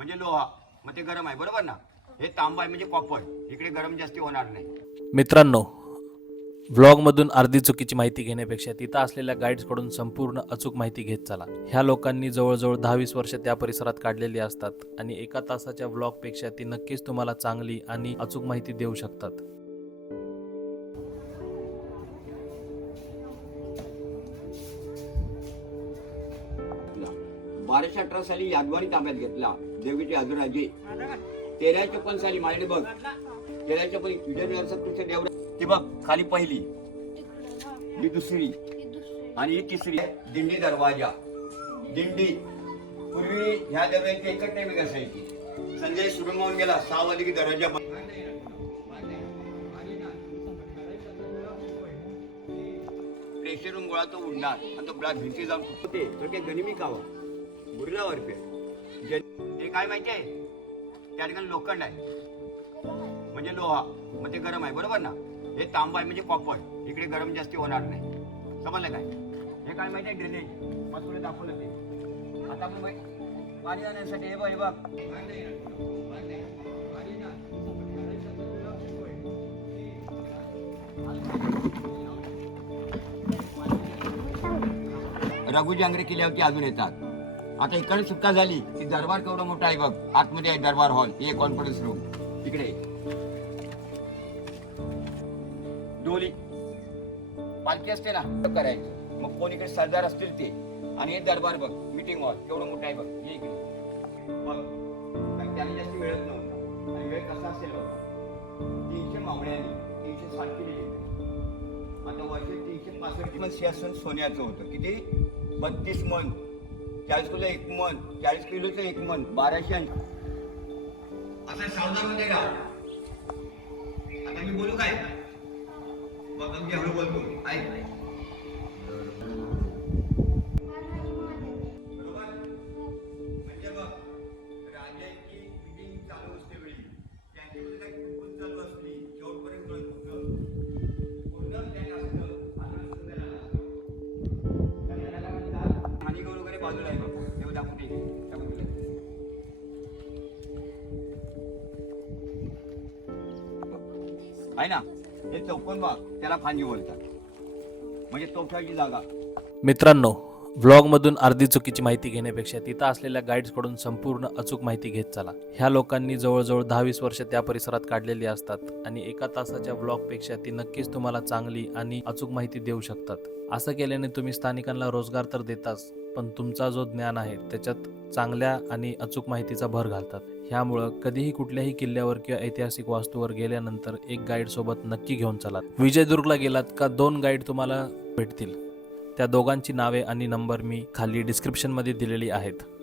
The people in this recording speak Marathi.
म्हणजे लोहा. मग ते गरम आहे बरोबर ना? हे तांबा आहे म्हणजे कॉपर इकडे गरम जास्ती होणार नाही. मित्रांनो व्लॉगमधून अर्धी चुकीची माहिती घेण्यापेक्षा तिथं असलेल्या गाईड्सकडून संपूर्ण अचूक माहिती घेत चला. ह्या लोकांनी जवळजवळ दहा वीस वर्ष त्या परिसरात काढलेली असतात आणि एका तासाच्या व्लॉगपेक्षा ती नक्कीच तुम्हाला चांगली आणि अचूक माहिती देऊ शकतात. बाराशे अठरा साली यादवारी ताब्यात घेतला. देवीचे आजूराजे तेरा चप्पन साली माझ्याकडे बघ. तेरा चप्पन कृष्ण देवरा ती बघ खाली पहिली. ही दुसरी. आणि ही तिसरी. दिंडी दरवाजा. दिंडी. पूर्वी ह्या दरवाजाची एकच टाइमिंग असायची. संजय सुरंगावून गेला. सहा वाजे की दरवाजा प्रेशर प्रेशरून गोळा तो उडणार. आणि तो ब्लॅक भिंती जाऊन फुटते. तर ते गनिमी कावा हो? उरला वरपे जन- हे काय आहे त्या ठिकाणी लोखंड आहे. म्हणजे लोहा. मग ते गरम आहे बरोबर ना? हे तांबा आहे म्हणजे कॉपर. इकडे गरम जास्ती होणार नाही. समजलं काय? हे काय माहिती आहे ड्रेनेज मग तुला दाखवलं ते. आता आपण बाई- पाणी जाण्यासाठी हे बघ हे बघ. रघुजी आंग्रे किल्ल्यावरती अजून येतात. आता इकडे सुटका झाली. की दरबार केवढा मोठा आहे बघ. आतमध्ये आहे दरबार हॉल. हे कॉन्फरन्स रूम तिकडे डोली. पालखी असते ना तर करायचं. मग कोण इकडे सरदार असतील ते. आणि हे दरबार बघ. मीटिंग हॉल केवढं मोठं आहे बघ. हे इकडे. बघ. त्याने जास्त वेळच नव्हता. आणि वेळ कसा असेल बघ. तीनशे मावळ्यांनी तीनशे साठ किलो आता वर्ष तीनशे पासष्ट मन सिंहासन सोन्याचं होतं. किती? बत्तीस मन. चाळीस किलो एक मन चाळीस किलोचं एक मन बाराशे ऐंशी. आता सावधानमध्ये का आता मी बोलू काय? बघ मी हळू बोलतो. ऐक. बाजूला आहे बघ देव दाखवून दे आहे ना? हे चौकोन बाग त्याला फांजी बोलतात. म्हणजे चौथ्याची जागा. मित्रांनो व्लॉगमधून अर्धी चुकीची माहिती घेण्यापेक्षा तिथं असलेल्या गाईड्सकडून संपूर्ण अचूक माहिती घेत चला. ह्या लोकांनी जवळजवळ दहा वीस वर्ष त्या परिसरात काढलेली असतात आणि एका तासाच्या व्लॉगपेक्षा ती नक्कीच तुम्हाला चांगली आणि अचूक माहिती देऊ शकतात. असं केल्याने तुम्ही स्थानिकांना रोजगार तर देताच पण तुमचा जो ज्ञान आहे त्याच्यात चांगल्या आणि अचूक माहितीचा भर घालतात. ह्यामुळं कधीही कुठल्याही किल्ल्यावर किंवा ऐतिहासिक वास्तूवर गेल्यानंतर एक गाईड सोबत नक्की घेऊन चलात. विजयदुर्गला गेलात का दोन गाईड तुम्हाला भेटतील. त्या दोघांची नावे आणि नंबर मी खाली डिस्क्रिप्शनमध्ये दिलेली आहेत.